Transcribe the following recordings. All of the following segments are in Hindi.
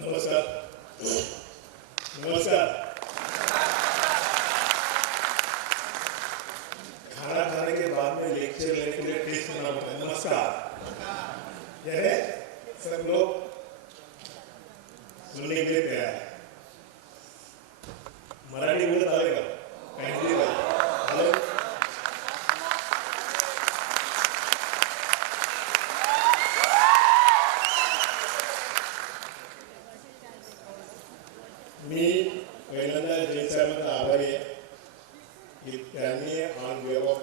नमस्कार। नमस्कार। खाना खाने के बाद में लेक्चर लेने के लिए टेस्ट करना पड़ता है। नमस्कार। यह है सब लोग सुनने के लिए तैयार है। मराठी बोलत आले का काहीतरी हॅलो मी पहिल्यांदा जैन साहेबांचा आभारी आहे की त्यांनी ऑन वे ऑफ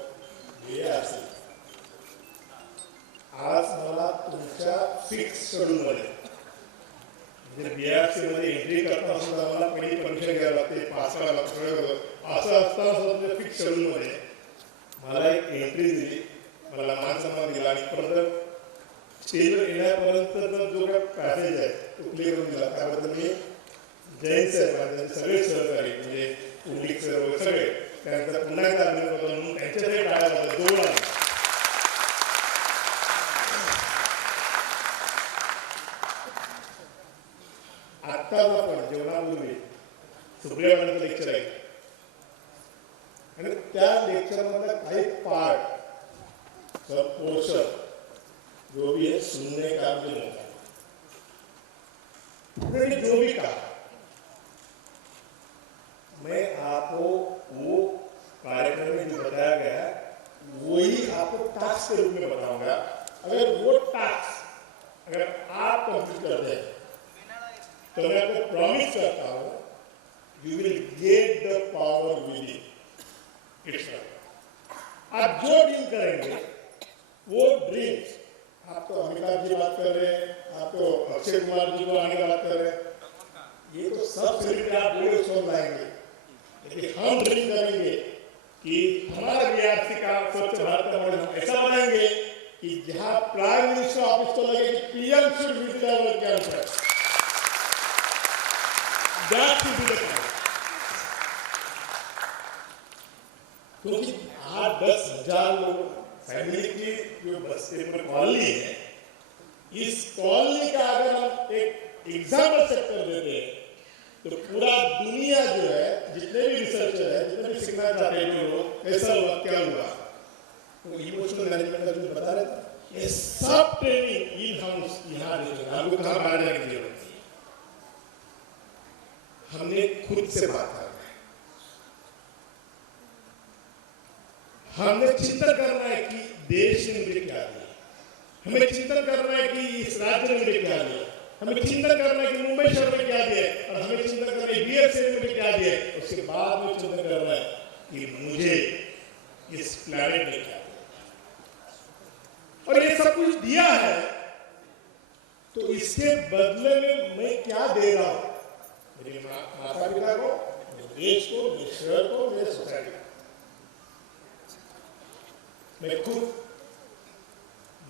वे असेल आज मला तुमच्या फिक्स शेड्यूलमध्ये म्हणजे BRC मध्ये एंट्री करता सुद्धा मला पहिली परमिशन घ्यावी लागते, पास करावं लागतं. असं असताना सुद्धा तुमच्या फिक्स शेड्यूलमध्ये मला एक एंट्री दिली, मला मान सन्मान दिला आणि परत स्टेजवर येण्यापर्यंत जो काय पॅसेज आहे तो क्लिअर करून दिला. त्याबद्दल मी जैन साहेब सगळे सहकारी म्हणजे उल्लीक सर सगळे त्यांचा पुन्हा एकदा अभिनंदन करतो म्हणून त्यांच्यासाठी टाळ्या जोड आला. आत्ताच आपण जेवणापूर्वी सुप्रिया मॅडमचं लेक्चर आहे आणि त्या लेक्चरमधला काही पार्ट पोर्शन जो भी है सुनने का भी मौका, जो भी कहा मैं आपको वो कार्यक्रम में जो बताया गया वही आपको टास्क के रूप में बताऊंगा. अगर वो टास्क अगर आप कंप्लीट करते हैं तो मैं आपको प्रॉमिस करता हूं you will get the power with it. आप जो ड्रीम करेंगे वो ड्रीम्स, आप तो अमिताभ जी बात कर रहे हैं, आप तो अक्षय कुमार जी को आने की बात कर रहे हैं, ये तो सब सेलिब्रिटी आप बोले सुन लाएंगे. लेकिन हम ड्रीम करेंगे कि हमारा BRC का स्वच्छ भारत का मॉडल ऐसा बनाएंगे कि जहां प्राइम मिनिस्टर ऑफिस को लगे कि PM should visit our campus. That should be the time. क्योंकि 8-10 हज़ार लोग फैमिली की जो बस्ती पर कॉलोनी है, इस कॉलोनी का अगर हम एक एग्जाम्पल सेट कर देते हैं तो पूरा दुनिया जो है, जितने भी रिसर्चर है, जितने भी सीखना चाहते हैं जो लोग, ऐसा हुआ क्या हुआ वो इमोशनल मैनेजमेंट का जो बता रहे थे, ये सब ट्रेनिंग इन हाउस यहाँ देखेंगे. आपको कहाँ बाहर जाने की जरूरत नहीं, हमने खुद से बात करना है. हमने चिंतन करना है कि देश ने मुझे क्या दिया, हमें चिंतन करना है कि इस राज्य ने मुझे क्या दिया, हमें चिंतन करना है कि मुंबई शहर में क्या दिया है, और हमें चिंतन करना है BRC ने मुझे क्या दिया है. उसके बाद में चिंतन करना है कि मुझे इस प्लैनेट ने क्या दिया, और ये सब कुछ दिया है तो इसके बदले में मैं क्या दे रहा हूं मेरे माता पिता को, मेरे देश को, मेरे शहर को, मेरे सोसाइटी को. मैं खुद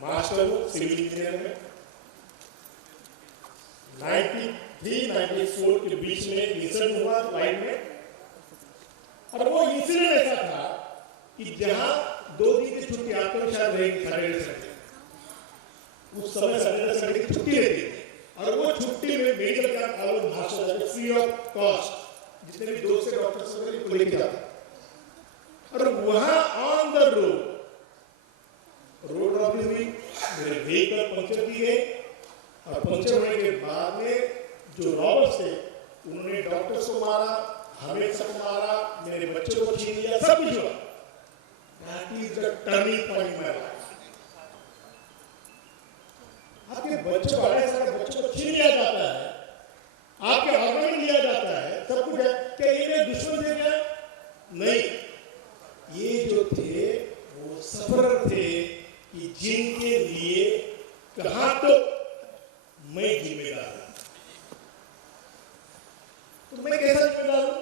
मास्टर हूं सिविल इंजीनियर में. 93-94 के बीच में इंसिडेंट हुआ लाइन में, और वो इंसिडेंट ऐसा था कि जहां 2 दिन की छुट्टी आपको शायद रहेगी सैटरडे संडे, उस समय सैटरडे संडे की छुट्टी रहती है, और वो छुट्टी में मेडिकल कैंप और भाषण फ्री ऑफ कॉस्ट जितने भी दोस्त से डॉक्टर्स वगैरह को लेके जाते, और वहां ऑन द रोड रॉबरी हुई, मेरे व्हीकल पंक्चर किए, और पंक्चर होने के बाद में जो रॉबर्स थे उन्होंने डॉक्टर्स को मारा, हमें सब मारा, मेरे बच्चों को छीन लिया, सब कुछ हुआ. That is the turning point in my life. आपके बच्चों को ऐसा बच्चों को छीन लिया जाता है, आपके ऑर्गन लिया जाता है, सब कुछ है. क्या ये मेरे दुश्मन थे क्या? नहीं, ये जो थे वो सफर थे कि जिनके लिए कहा तो मैं जिम्मेदार हूं. तो मैं कैसा जिम्मेदार हूं?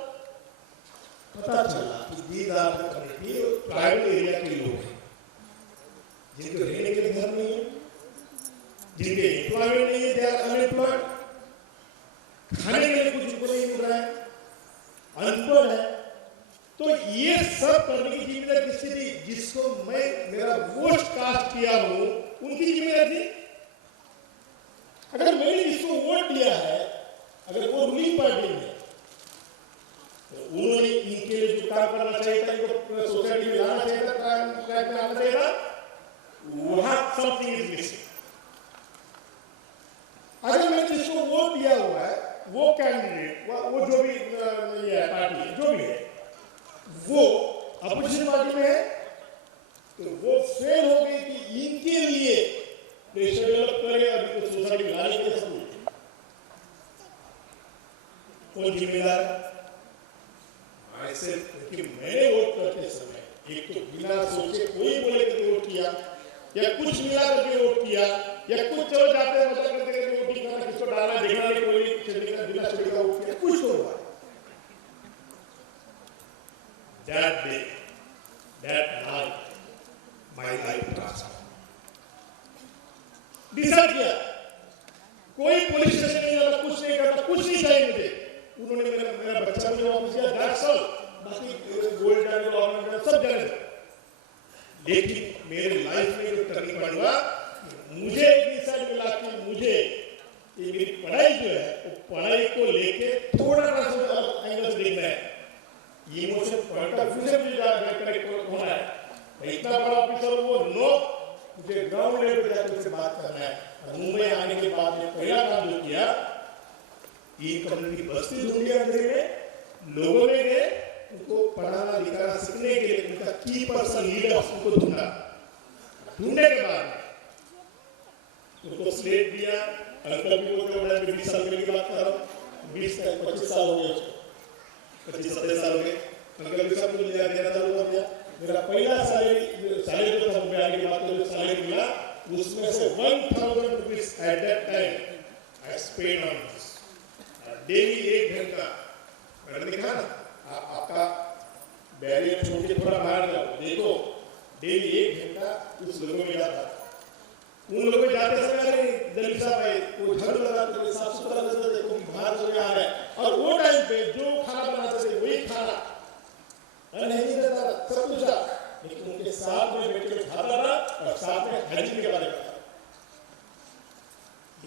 पता चला कि दीदार कमेटी ट्राइबल एरिया के लोग हैं जिनके रहने के लिए घर नहीं है, जिनके एम्प्लॉयमेंट नहीं है, दे आर अनएम्प्लॉयड, खाने के लिए कुछ उनको नहीं मिल रहा है, अनपढ़ है. तो ये सब करने की जिम्मेदारी किसकी थी? जिसको मैं मेरा वोट कास्ट किया हूं उनकी जिम्मेदारी थी. अगर मैंने जिसको वोट दिया है अगर वो रूलिंग पार्टी में तो उन्होंने इनके लिए जो काम करना चाहिए था, इनको सोसाइटी में लाना चाहिए था, ट्राइब में आना चाहिए था, वहां समथिंग इज मिसिंग। अगर मैंने जिसको वोट दिया हुआ है, वो कैंडिडेट, वो जो भी है पार्टी जो भी है, वो अपोजिशन पार्टी में है, तो वो फेल हो गई कि इनके लिए प्रेशर डेवलप करे और इनको सोसाइटी में लाने के लिए सब कौन जिम्मेदार है? ऐसे कि मैंने वोट करते समय एक तो बिना सोचे कोई बोले कि वोट किया, या कुछ मिला करके वोट किया, या कुछ चलो जाते मजा करते करके वोट करना, किसको डालना देखना नहीं, कोई चलेगा बिना चलेगा वोट किया, कुछ तो हुआ। That day, that night, my life transformed. Decide किया कोई पुलिस स्टेशन नहीं जाना, कुछ नहीं करना, कुछ नहीं चाहिए मुझे। उन्होंने मेरा बच्चा मुझे वापस किया, दैट्स ऑल। बाकी गोल्ड डाल और सब जाने दो। लेकिन मेरे लाइफ में जो टर्निंग पॉइंट हुआ, मुझे डिसाइड मिला कि मुझे ये मेरी पढ़ाई जो है, वो पढ़ाई को लेके थोड़ा सा एंगल से देखना है। ये मुझे पॉइंट ऑफ व्यू से भी कनेक्ट होना है। इतना बड़ा ऑफिसर वो नो, मुझे ग्राउंड लेवल पे जाकर उससे बात करना है। मुंबई आने के बाद में पहला काम जो किया, ये कम्युनिटी बस्ती ढूंढी अंधेरे में, लोगों में गए, उनको पढ़ाना लिखाना सीखने के लिए उनका की पर्सन लीडर्स उनको ढूंढा। ढूंढने के बाद उनको स्लेट दिया। अंकल भी बोलते हैं, मैं 20 साल की बात कर रहा हूँ, 20-25 साल हो गए, 25-27 साल हो गए। अंकल भी सब कुछ लिया, देना चालू कर दिया। मेरा पहला सैलरी जो था मुंबई आने के बाद जो सैलरी मिला, उसमें से 1000 rupees at that time I spend on this daily. 1 घंटा मैंने देखा ना, आपका बैरियर छोड़ के थोड़ा बाहर जाओ, देखो डेली 1 घंटा उस लोगों में जाता। उन लोगों में जाते समय दलित साहब आए, वो झाड़ू लगाते थे, साफ सुथरा करते थे, कोई बाहर जो आ रहा है, और वो टाइम पे जो खाना बनाते थे वही खाना नहीं देता, सब कुछ था, लेकिन उनके साथ में बैठ के खाता था और साथ में हाइजीन के बारे में बताता।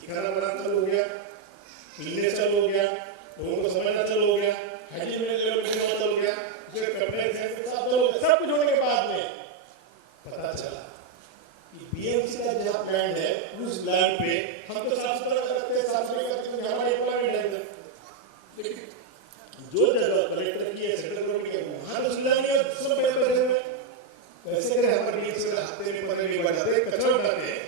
खाना बनाना चालू हो गया, पीने चालू हो गया, लोगों को समझना चालू हो गया, हाइजीन में चालू हो गया, जो कपड़े सब कुछ होने के बाद में पता चला कि बीएमसी का जहाँ प्लांट है, उस लैंड पे हम तो साफ सुथरा करते हैं, साफ सफाई करते हैं, हमारे प्लांट है, लेकिन जो जगह कलेक्टर की है, सेंट्रल गवर्नमेंट की है, वहां तो सुविधा नहीं है, सब बड़े बड़े हुए कैसे करें? हमारे बीच से हफ्ते में 15 दिन बढ़ जाते, कचरा उठाते हैं,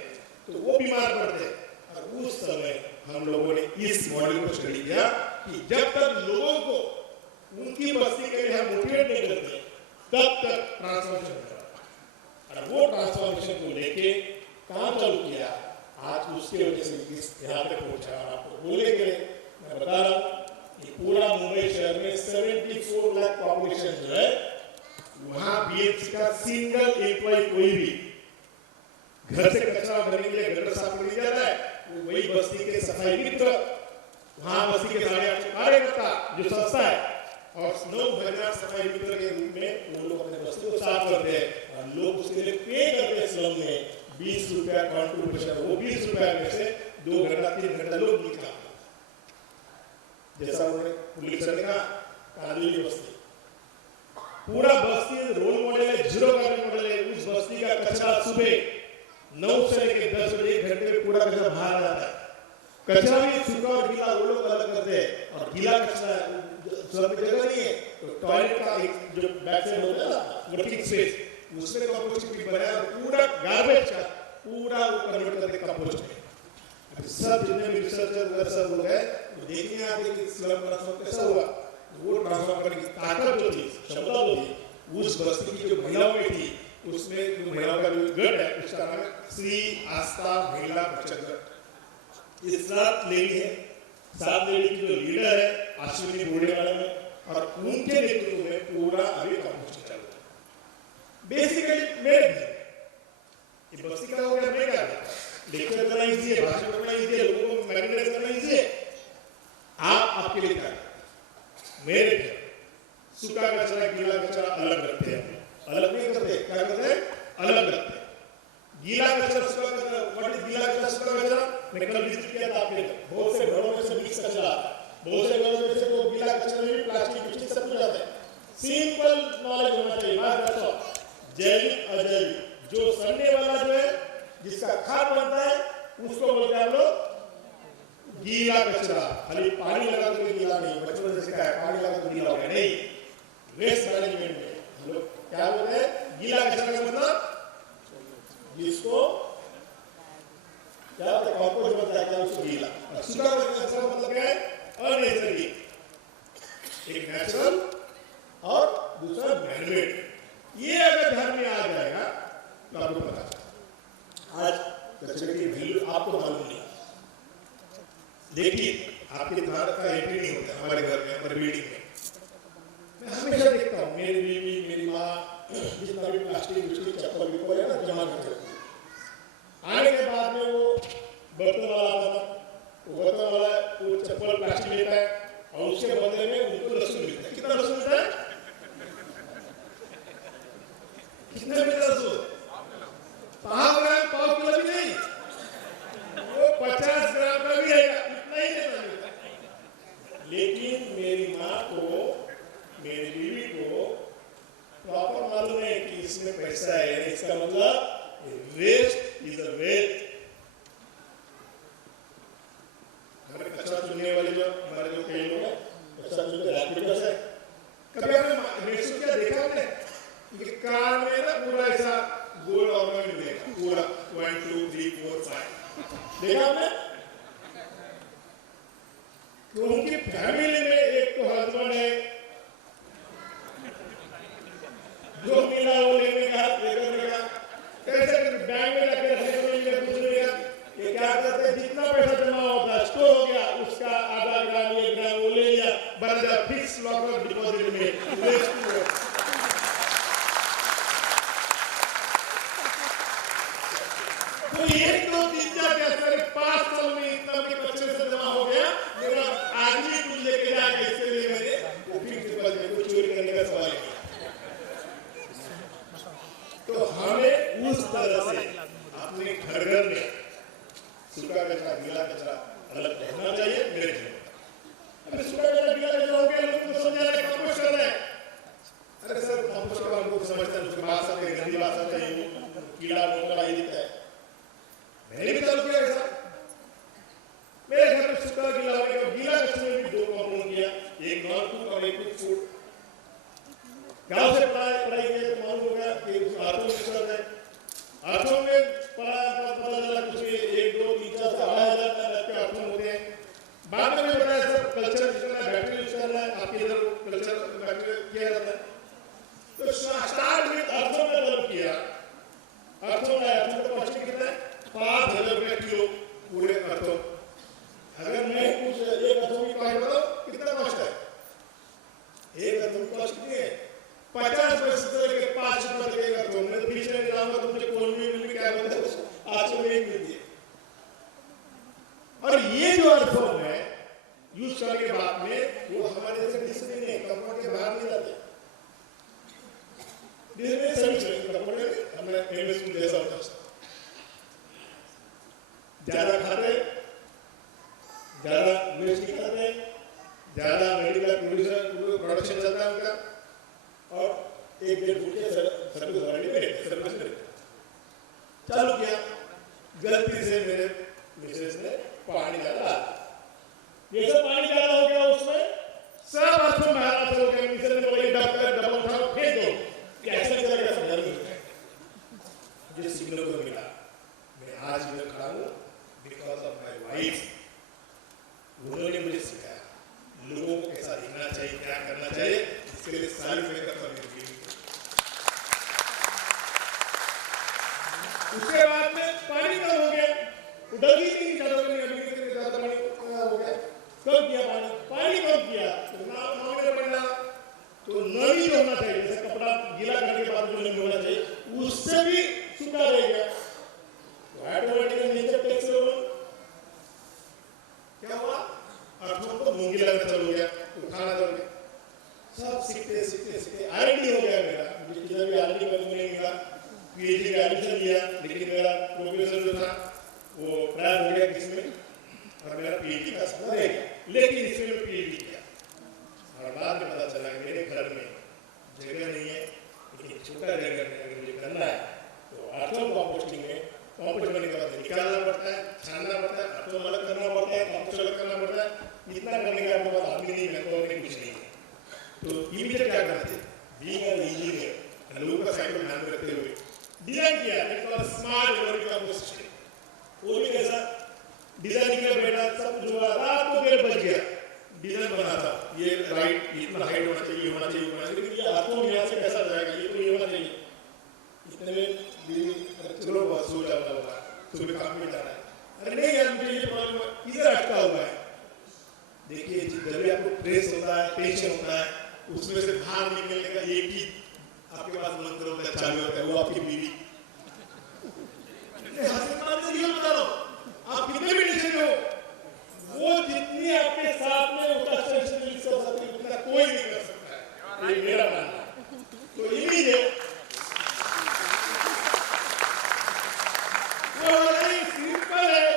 तो वो बीमार पड़ते हैं। और उस समय हम लोगों ने इस मॉडल को स्टडी किया कि जब तक लोगों को उनकी बस्ती के लिए हम मोटिवेट नहीं करते, तब तक ट्रांसफॉर्मेशन होगा। और वो ट्रांसफॉर्मेशन को लेके काम चालू किया, आज उसके वजह से इस यहाँ तक पहुंचा। आपको बोलने के लिए मैं बता रहा हूँ, पूरा मुंबई शहर में 74 लाख पॉपुलेशन जो है, वहां बीएमसी का सिंगल एम्प्लॉय कोई भी घर से कचरा भरने के लिए गटर साफ करने जाता है, वो वही बस्ती के सफाई मित्र वहां बस्ती के 850 कार्यकर्ता जो संस्था है, और 9,000 सफाई मित्र के रूप में वो लोग अपने बस्ती को साफ करते हैं, और लोग उसके लिए पे करते हैं। स्लम में 20 रुपया कॉन्ट्रीब्यूशन, वो 20 रुपया में से 2 घंटा 3 घंटा लोग निकालते। जैसा उन्होंने पुलिस ने कहा, कांदिवली बस्ती पूरा बस्ती रोल मॉडल है, जीरो कार्बन मॉडल है। उस बस्ती का कचरा सुबह 9 से लेकर 10 बजे 1 घंटे में पूरा कचरा बाहर आता है। कचरा भी सूखा और गीला वो लोग अलग करते हैं, और गीला कचरा सब जगह नहीं है, तो टॉयलेट का एक जो बैक साइड होता है ना, वर्किंग स्पेस, उसमें कंपोस्टिंग भी बनाया, पूरा गार्बेज का पूरा वो कन्वर्ट करके कंपोस्ट में। सब जितने भी रिसर्चर वगैरह सब लोग हैं, देखने आते कि स्लम ट्रांसफर कैसा हुआ। वो ट्रांसफर करने की ताकत जो थी, क्षमता जो थी, उस बस्ती की जो महिलाओं में थी, उसमें जो महिलाओं का जो गढ़ है, उसका नाम है श्री आस्था महिला बचत गढ़। ये 7 लेडी है, 7 लेडी की जो लीडर है अश्विनी बोडेवाला में, और उनके नेतृत्व में पूरा अभी कंपोस्ट चालू है। बेसिकली मेरे ये बस्ती का हो गया, मैं क्या लेक्चर करना इजी है, भाषण करना इजी है, लोगों को मैनिपुलेट करना इजी है। आप आपके लिए क्या मेरे सूखा कचरा गीला कचरा अलग रखते हैं, अलग नहीं करते, क्या करते हैं? अलग रखते हैं। गीला कचरा सूखा कचरा, व्हाट इज गीला कचरा सूखा कचरा? मैं कल विजिट किया था आपके, बहुत से घरों में से मिक्स कचरा, बहुत से घरों में से तो गीला कचरा में भी प्लास्टिक मिट्टी सब कुछ आता है। सिंपल नॉलेज होना चाहिए, बात जैविक अजैविक। जो सड़ने वाला जो है जिसका खाद बनता है उसको बोलते हैं हम लोग गीला कचरा। खाली पानी लगा तो गीला नहीं, बचपन से सिखाया पानी लगा तो गीला हो गया नहीं। वेस्ट मैनेजमेंट में हम लोग क्या बोलते हैं, गीला कचरा का मतलब जिसको क्या होता है, कंपोस्ट बनता है क्या उसको गीला। सूखा कचरा मतलब क्या है, अननेचुरल। एक नेचुरल और दूसरा मैनमेड। ये अगर ध्यान में आ जाएगा तो आपको पता आज कचरे की वैल्यू आपको मालूम नहीं। देखिए आपके घर का एंट्री नहीं होता हमारे घर में, हमारे बिल्डिंग में। मैं हमेशा देखता हूँ मेरी बीवी मेरी माँ जितना भी प्लास्टिक चप्पल विप्पल है ना जमा करते हैं। आने के बाद में वो बर्तन वाला आता था, वो बर्तन वाला वो चप्पल प्लास्टिक लेता है और उसके बदले में उनको लहसुन मिलता है। कितना लहसुन मिलता है, कितना मिलता है लहसुन? 5 ग्राम, 5 किलो भी नहीं, वो 50 ग्राम का भी रहेगा, इतना ही मिलता। लेकिन मेरी माँ को मेरी बीवी को प्रॉपर मालूम है कि इसमें पैसा है, इसका मतलब वेस्ट इज अ वेस्ट। हमारे कचरा चुनने वाले जो हमारे जो कई लोग हैं कचरा चुनते रैपिडस है। कभी आपने महसूस किया, देखा आपने कि कार में ना पूरा ऐसा गोल ऑर्गन मिलेगा पूरा 1 2 3 4 5 देखा आपने? तो उनकी फैमिली में एक तो हस्बैंड है, जो मिला वो लेने का कैसे बैंक में जाके रखने को मिलेगा कुछ नहीं मिलेगा। ये क्या करते हैं, जितना पैसा जमा होता है स्टोर हो गया उसका आधा ग्राम 1 ग्राम वो ले लिया, बन जाए फिक्स लॉकर डिपॉजिट में। तो 1 2 3 4 क्या सारे 5 साल में इतना भी कचरे से जमा हो गया, मेरा आदमी कुछ लेके जाएगा इसके लिए मैंने वो फिक्स डिपॉजिट में चोरी करने का सवाल है। तो हमें उस तरह से अपने घर में सूखा कचरा गीला कचरा अलग रहना चाहिए। मेरे घर अरे सूखा कचरा गीला कचरा हो गया, लोग तो समझ रहे हैं कंपोस्ट कर रहे हैं। अरे सर कंपोस्ट का हमको समझते हैं, उसकी भाषा में गंदी भाषा चाहिए, कीड़ा मकोड़ा ही दिखता है। मैंने भी चालू किया ऐसा, मेरे घर में सूखा गीला हो गया। गीला कचरे में भी 2 कंपोनेंट किया, एक नॉन फूड और एक फूड। गांव से पढ़ाई किया तो मालूम हो गया कि अर्थों में कितना है, अर्थों में पता चला कुछ 1 2 3 4 से 8,000 के अर्थों होते हैं। बाद में बताया सर कल्चर जितना बैटरी यूज करना है, आपके इधर कल्चर बैटरी किया जाता है। तो स्टार्ट विद अर्थों में डेवलप किया। अर्थों का कॉस्ट कितना है, 5,000 रुपये किलो पूरे अर्थों। अगर मैं कुछ एक अर्थों की कॉस्ट बताऊं कितना कॉस्ट है, एक अर्थों की कॉस्ट कितनी है, 50 पैसे से लेकर 5 रुपए तक का। तो मैं बीच में जाऊंगा तो मुझे कौन भी क्या बोलते हैं, आज में एक मिलती है। और ये जो अर्थों है यूज करने के बाद में वो हमारे जैसे डिस्प्ले नहीं, कंपनी के बाहर नहीं जाते। डिस्प्ले सभी कंपनी में हमने एमएस को जैसा होता है, ज्यादा खाते, ज्यादा वेस्ट नहीं करते, ज्यादा मेडिकल प्रोडक्शन चलता है उनका, और 1-1.5 फुट के सर्विस वारंटी में सर्विस चालू किया। गलती से मेरे मिसेस ने पानी डाला, ये सब पानी ज्यादा हो गया, उसमें सब अर्थों में हारा हो गया। मिसेस ने बोला डबल उठाओ फेंक दो, कैसे चलेगा समझ नहीं। जिस सिग्नल को मिला मैं आज इधर खड़ा हूँ बिकॉज ऑफ माई वाइफ। उन्होंने मुझे सिखाया लोगों को कैसा दिखना चाहिए, क्या करना चाहिए, इसके लिए सारी मेहनत करनी चाहिए। उसके बाद में पानी कम हो गया, उड़ल ही नहीं, ज्यादा पानी हो गया। कम किया पानी कम किया तो मांगने पड़ना। तो नमी जो होना चाहिए, जैसे कपड़ा गीला करने के बाद जो नमी होना चाहिए उससे भी सूखा रह गया। तो ऑटोमेटिकली नीचे टैक्स क्या हुआ, अर्थों को मूंगी लगना चालू हो गया, तो खाना चल गया। सब सीखते सीखते सीखते आईडी हो गया मेरा। मुझे किधर भी आईडी करने नहीं मिला, पीएचडी का एडमिशन लिया, लेकिन मेरा प्रोफेसर जो था वो प्राय हो गया किसमें, और मेरा पीएचडी का सपना रह गया, लेकिन इसमें मैं पीएचडी किया और बाद में पता चला कि मेरे घर में जगह नहीं है, लेकिन छोटा जगह में अगर मुझे करना है तो अर्थों कंपोस्टिंग में कंपोस्ट बनने के बाद निकालना पड़ता है, छानना पड़ता है, अर्थों अलग करना पड़ता है, कंपोस्ट अलग करना पड़ता है। इतना करने के बाद आदमी नहीं लगता और कुछ नहीं है। तो इमीडिएट क्या करते हैं, बीइंग एन इंजीनियर लोगों का साइकिल ध्यान में रखते हुए डिजाइन किया एक और स्मार्ट वर्मी कंपोस्ट सिस्टम। वो भी कैसा डिजाइन किया, बेटा सब जो रात को मेरे बच गया, डिजाइन बना था ये राइट इतना हाइट होना चाहिए, होना चाहिए, होना चाहिए, लेकिन ये हाथों में यहाँ से कैसा जाएगा, ये तो ये होना चाहिए, इतने में चलो बहुत सोचा होगा सुबह काम में जाना है, अरे नहीं यार मुझे ये प्रॉब्लम इधर अटका हुआ है। देखिए जब भी आपको प्रेस होता है, टेंशन होता है, उसमें से बाहर निकलने का एक ही आपके पास मंत्र होता है, चालू होता है, वो आपकी बीवी। बता रहा हूँ आप कितने भी टेंशन हो, वो जितनी आपके साथ में उतना कोई नहीं कर सकता है, ये मेरा मानना है। तो इमीडिएट सिंपल है,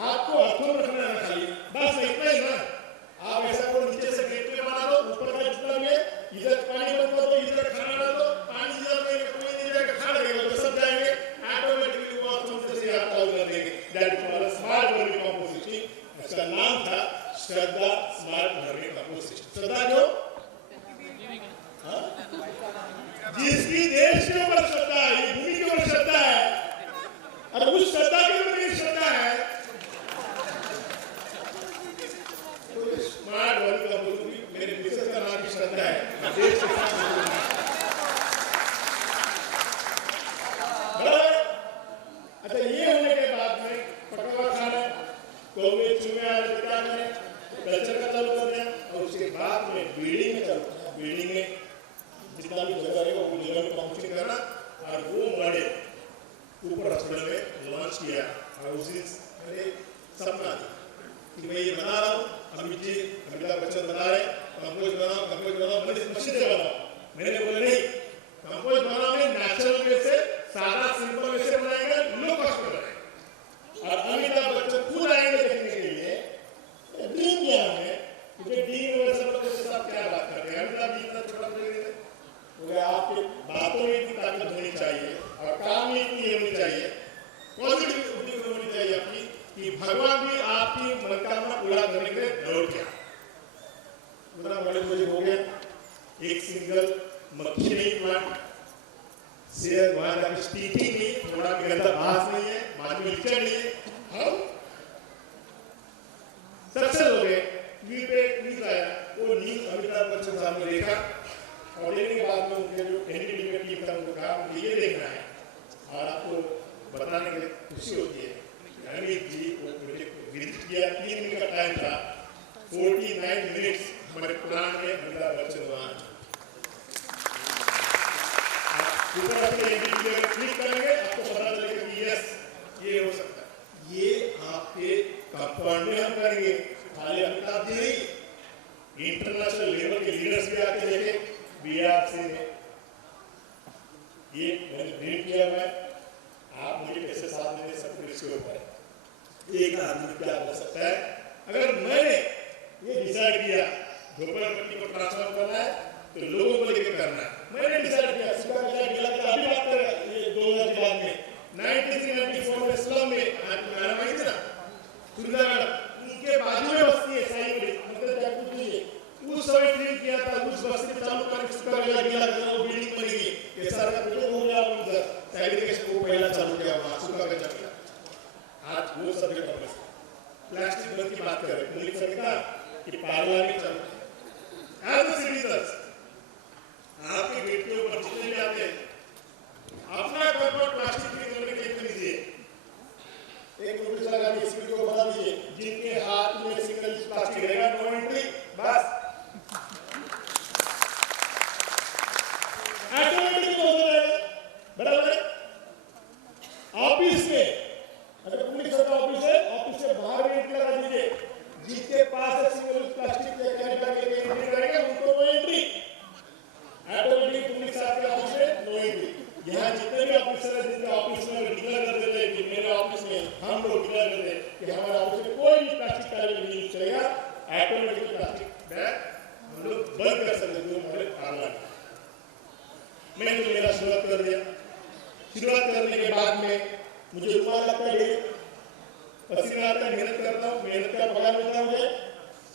आपको हाथों में रखना है खाली, बस इतना ही ना। आप ऐसा को नीचे से गेट पे बना दो, ऊपर का जितना भी इधर पानी बंद कर दो, इधर खाना डाल दो, पानी इधर में कोई नहीं जाएगा, खा लेगा तो सब जाएंगे ऑटोमेटिकली, वो ऑटोमेटिक से हाथ डाल कर देंगे। That is called smart vermi composting. इसका नाम था श्रद्धा स्मार्ट वर्मी कंपोस्टिंग। श्रद्धा जो जिसकी देश के ऊपर श्रद्धा है, भूमि के ऊपर श्रद्धा है, और उस श्रद्धा के ऊपर मेरी श्रद्धा है, तो स्मार्ट वर्मी कंपोस्टिंग मेरे मिसेस का नाम भी श्रद्धा है, देश के साथ बराबर। अच्छा ये होने के बाद में पकवा खाना कौवे चूहे आदि क्या करें, कल्चर का चालू कर दिया, और उसके बाद में बिल्डिंग में चालू किया। बिल्डिंग में जितना भी जगह रहेगा वो जगह में कंपोस्टिंग करना, और वो मॉडल ऊपर हॉस्पिटल में लॉन्च किया। और उस दिन मेरे सपना कि मैं ये बना रहा हूँ, अमित जी अमिताभ बच्चन बना रहे कंपोस्ट बनाओ मशीन से बनाओ। मैंने बोला नहीं, कंपोस्ट बनाओगे नेचुरल वे से, सादा सिंपल वे से बनाएंगे, लो कॉस्ट में बनाएंगे। और अमिताभ बच्चन खुद आएंगे देखने के लिए, ड्रीम किया हमने, क्योंकि ड्रीम में सब लोग के साथ क्या बात करते हैं, अमिताभ जी इतना छोटा बोले आपके बातों में इतनी ताकत होनी चाहिए और काम में इतनी होनी चाहिए, पॉजिटिव होनी चाहिए अपनी, कि भगवान भी आपकी मनोकामना पूरा करने के लिए दौड़ गया। उतना बड़े मुझे हो गया, एक सिंगल मक्खी नहीं प्लांट से वहां जाकर स्टीकिंग नहीं, थोड़ा भी गंदा बास नहीं है, बाद में लिचड़ नहीं है, हम सक्सेस हो गए। वी पे न्यूज आया, वो न्यूज अमिताभ बच्चन साहब ने देखा और देखने के बाद में उनके जो एनडीटीवी का टीम था उनको कहा मुझे ये देखना है, और आपको बताने के लिए खुशी होती है अमित जी को विजिट किया, 3 मिनट का टाइम था, 49 मिनट्स हमारे प्लान में अमिताभ बच्चन वहां ऊपर अपने एनडीटीवी पर क्लिक करेंगे, आपको पता चलेगा कि यस ये हो सकता है। ये आपके कंपाउंड में हम करेंगे, खाली अमिताभ जी नहीं, इंटरनेशनल लेवल के लीडर्स भी आके देखे, बीआरसी में ये मैंने ड्रीम किया हुआ है। आप मुझे कैसे साथ में सब कुछ इसके ऊपर एक आदमी क्या कर सकता है, अगर मैंने ये डिसाइड किया झोपड़पट्टी को ट्रांसफॉर्म करना है तो लोगों को लेकर करना है। मैंने डिसाइड किया सुबह अभी बात करें ये 2000 के बाद में 1994 में स्लम में मैडम आई थी ना सुंदर मैडम, उनके बाजू में बस्ती है साई मतलब जयपुर की, उस समय ड्रीम किया था उस बस्ती में चालू करके सुपर गला वो बिल्डिंग बनेगी, ये सारा का जो हो गया उधर सैनिटेशन को पहला चालू किया वहां सुपर गला। आज वो सब्जेक्ट पर प्लास्टिक बंद की बात करें, मुझे लगता कि पार्लियामेंट चालू एज अ सिटीजंस आपके गेट के ऊपर जितने भी आते हैं अपना कंफर्ट प्लास्टिक फ्री करने के लिए खरीदिए, एक नोटिस लगा दिए, इस वीडियो को बता दीजिए जिनके हाथ में सिंगल यूज प्लास्टिक रहेगा नो एंट्री, बस ऑटोमेटिकली हो जाएगा। बराबर है। ऑफिस में अगर पुलिस का ऑफिस है, ऑफिस से बाहर गेट लगा दीजिए, जिसके पास है सिंगल यूज प्लास्टिक के कैरी बैग लेके एंट्री करेंगे उनको नो एंट्री, ऑटोमेटिक पुलिस आपके ऑफिस में नो एंट्री। यहाँ जितने भी ऑफिसर है जिनके ऑफिस में डिक्लेयर कर देते हैं कि मेरे ऑफिस में हम लोग डिक्लेयर करते हैं ऑटोमेटिक प्लास्टिक बैग हम लोग बंद कर सकते जो हमारे पार्लियामेंट। मैंने तो मेरा शुरुआत कर दिया। शुरुआत करने के बाद में मुझे रुमाल लगता है, पसीना आता है, मेहनत करता हूँ, मेहनत का पगार मिलता है मुझे,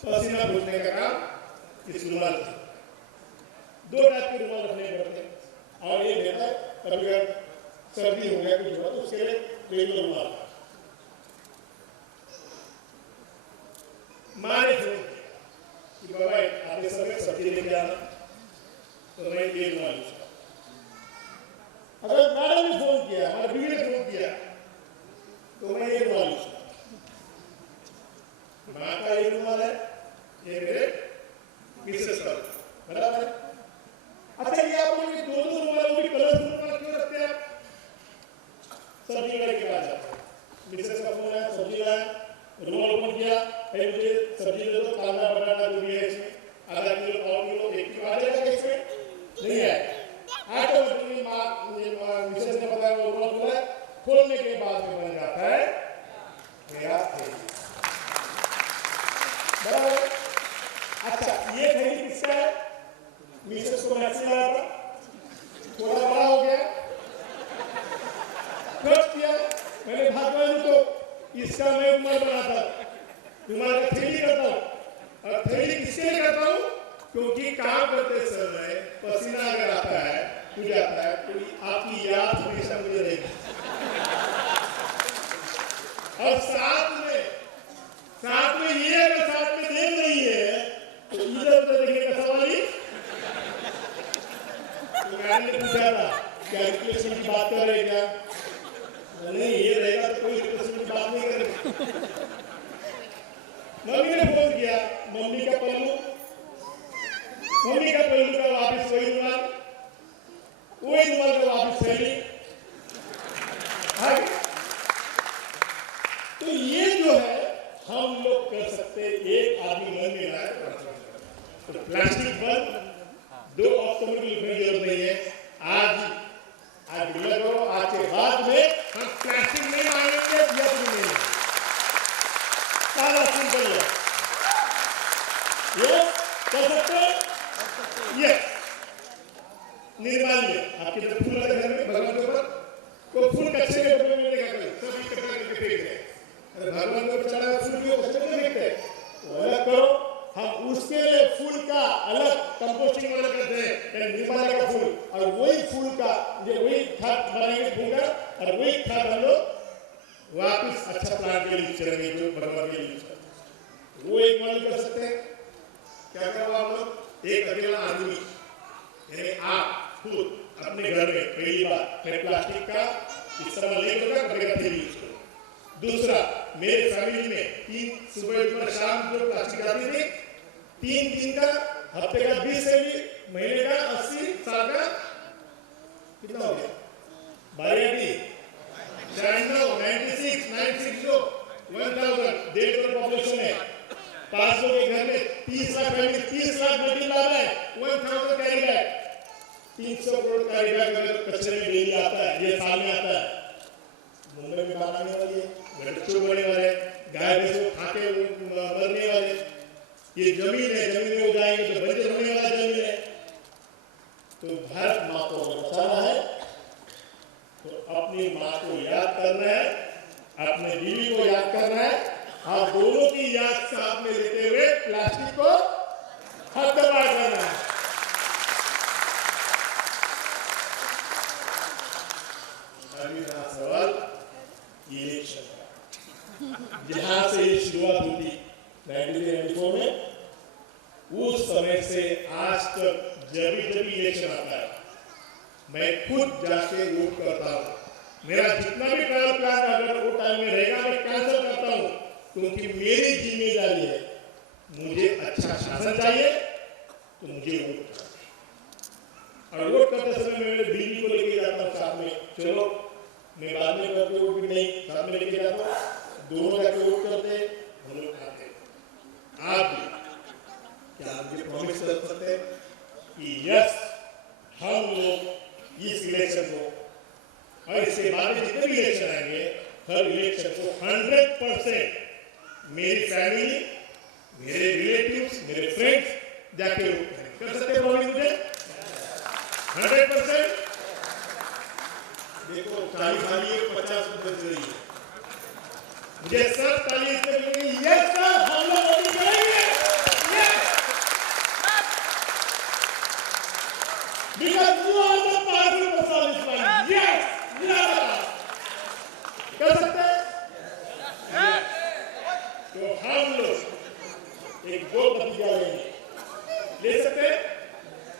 पसीना भूलने का काम इस रुमाल से। 2 टाइप के रुमाल रखने पड़ते हैं और ये देता है कभी अगर सर्दी हो गया कुछ हुआ तो उसके लिए रेगुलर रुमाल। माँ ने फोन कि बाबा आपके समय सब्जी लेके आना, तो मैं ये रुमाल यूज करूँ। अगर मैडम ने फोन किया, हमारे बीवी ने फोन किया, तो मैं ये रुमाल यूज करूँ। माँ का ये रुमाल है, ये मेरे मिसेस का बराबर है। अच्छा ये आप लोग दोनों रुमालों की कलर रुमाल क्यों रखते हैं आप? सब्जी वाले के पास जाते हैं, मिसेस का फोन है, सब्जी लाया, रुमाल ओपन किया, भाई मुझे सब्जी दे दो, कांदा बटाटा जो भी है इसमें, आधा किलो, पाव किलो, 1 किलो आ जाएगा इसमें? नहीं आएगा। ऑटोमेटिकली मिसेस ने बताया वो रुमाल खोला, खोलने के बाद में बन जाता है मेरा थैली। बराबर। अच्छा ये थैली किसका है? मिसेस को मैसेज आया था, थोड़ा बड़ा हो गया, खर्च किया, मैंने भगवान को इसका मैं रुमाल बनाता, रुमाल का थैली करता हूँ। और थैली किसके लिए करता हूँ? क्योंकि काम करते समय पसीना अगर आता है, टूट जाता है, तो आपकी याद हमेशा मुझे रहेगी। और साथ में ये अगर साथ में देख रही है तो इधर उधर देखने का सवाल ही। तो मैंने पूछा था क्या रिप्लेसमेंट की बात कर रहे क्या? नहीं ये रहेगा तो कोई रिप्लेसमेंट की बात नहीं करेगा। मम्मी ने फोन किया, मम्मी का पल्लू का वापिस वही रुमाल का वापिस थैली। तो ये जो है हम लोग कर सकते, एक आदमी मन में लाए तो प्लास्टिक बंद। 2 अक्टूबर की लिखने की जरूरत नहीं है, आज ढीला करो, आज के बाद में हम प्लास्टिक नहीं मांगेंगे, दिया तो नहीं। सारा सिंपल है, ये कर सकते हैं। ये निर्माण में आपके जब फूल लगे घर में भगवान के ऊपर, तो फूल कच्चे के डब्बे में क्या करें, सब इकट्ठा करके फेंक दें। अरे भगवान को चढ़ा हुआ फूल भी कच्चे में फेंकते हैं, तो अलग करो। हम उसके लिए फूल का अलग कंपोस्टिंग वाला करते हैं, निर्माण का फूल, और वही फूल का वही खाद बनाएंगे फूल का, और वही खाद हम लोग वापिस अच्छा प्लांट के लिए यूज करेंगे जो भगवान के लिए यूज करते हैं। वो एक मॉडल कर सकते हैं। क्या करो आप लोग, एक अकेला आदमी यानी आप खुद अपने घर में पहली बार प्लास्टिक का इस्तेमाल नहीं करेगा, बगैर थैली यूज करो। दूसरा, मेरे फैमिली में 3 सुबह शाम जो प्लास्टिक आती थी, 3 दिन का, हफ्ते का 20 थैली, महीने का 80, साल का कितना हो गया? 1280, 96, 1000, 1.5 करोड़ पॉपुलेशन है, 500 के घर में 30 लाख फैमिली, 30 लाख मल्टीप्लाई है, 1000 carry bag, 300 crore carry bag अगर कचरे में डेली आता है, ये साल में आता है। मुंबई में बाढ़ आने वाली है, गड्ढे बढ़ने वाले, गाय भैंस खा के मरने वाले, ये जमीन में हो जाएंगे तो बंजर होने वाला जमीन है। तो भारत माँ को बचाना है तो अपनी माँ को याद करना है, अपने बीवी को याद करना है, और दोनों की याद साथ में लेते हुए प्लास्टिक को खत्म करना है। अभी सवाल इलेक्शन का, जहां से ये शुरुआत हुई 1994 में, उस समय से आज तक जब भी इलेक्शन आता है मैं खुद जाके वोट करता हूँ। मेरा जितना भी ट्रैवल प्लान अगर वो टाइम में रहेगा मैं कैंसिल करता हूँ, क्योंकि मेरी जिम्मेदारी है, मुझे अच्छा शासन चाहिए तो मुझे वोट करना। और वोट करते समय मैं मेरे बीवी को लेके जाता हूँ साथ में, चलो मैं बाद में करके वोट भी नहीं, साथ में लेके जाता हूँ, दोनों जाके वोट करते, हम लोग खाते। आप क्या मुझे प्रॉमिस कर सकते हैं कि यस हम लोग इस इलेक्शन को और इसके बाद जितने भी इलेक्शन आएंगे, हर इलेक्शन को 100% मेरी फैमिली, मेरे रिलेटिव्स, मेरे फ्रेंड्स जाके कर सकते हैं प्रॉमिस मुझे 100%। देखो ताली खाली है 50 रुपए से रही है मुझे सर ताली इसलिए मिलेगी। यस सर हम लोग वोटिंग करेंगे because you are the powerful personality man. Yes you are the कर सकते हैं तो हम लोग एक दो प्रतिज्ञा ले सकते हैं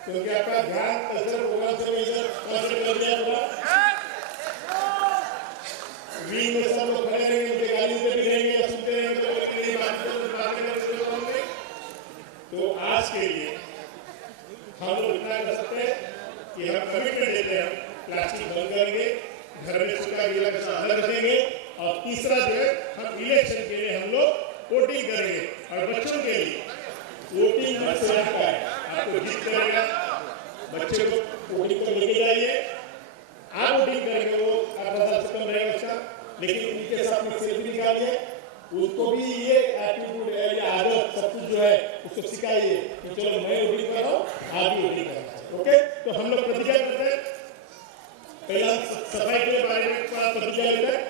क्योंकि आपका ध्यान कल्चर प्रोग्राम से इधर कंसंट्रेट कर दिया होगा। वीक में सब लोग खड़े रहेंगे उनके गाली से भी रहेंगे या सुनते रहेंगे तो कितनी बातें करेंगे। तो आज के लिए हम लोग इतना कर सकते हैं कि हम कमिटमेंट लेते हैं प्लास्टिक बंद करेंगे, घर में सूखा गीला कचरा अलग रखेंगे और तीसरा जो है हम इलेक्शन के लिए हम लोग वोटिंग करेंगे। और बच्चों के लिए वोटिंग मत से है आपको जीत करेगा। बच्चे को वोटिंग पर लेके जाइए, आप वोटिंग करेंगे वो 18 साल से कम रहेगा बच्चा, लेकिन उनके साथ में सेल्फी निकालिए, उसको भी ये एटीट्यूड या आदत सब कुछ जो है उसको सिखाइए कि चलो मैं वोटिंग कर रहा हूँ आप भी वोटिंग करना। ओके तो हम लोग प्रतिज्ञा करते हैं, पहला सफाई के बारे में प्रतिज्ञा लेते हैं।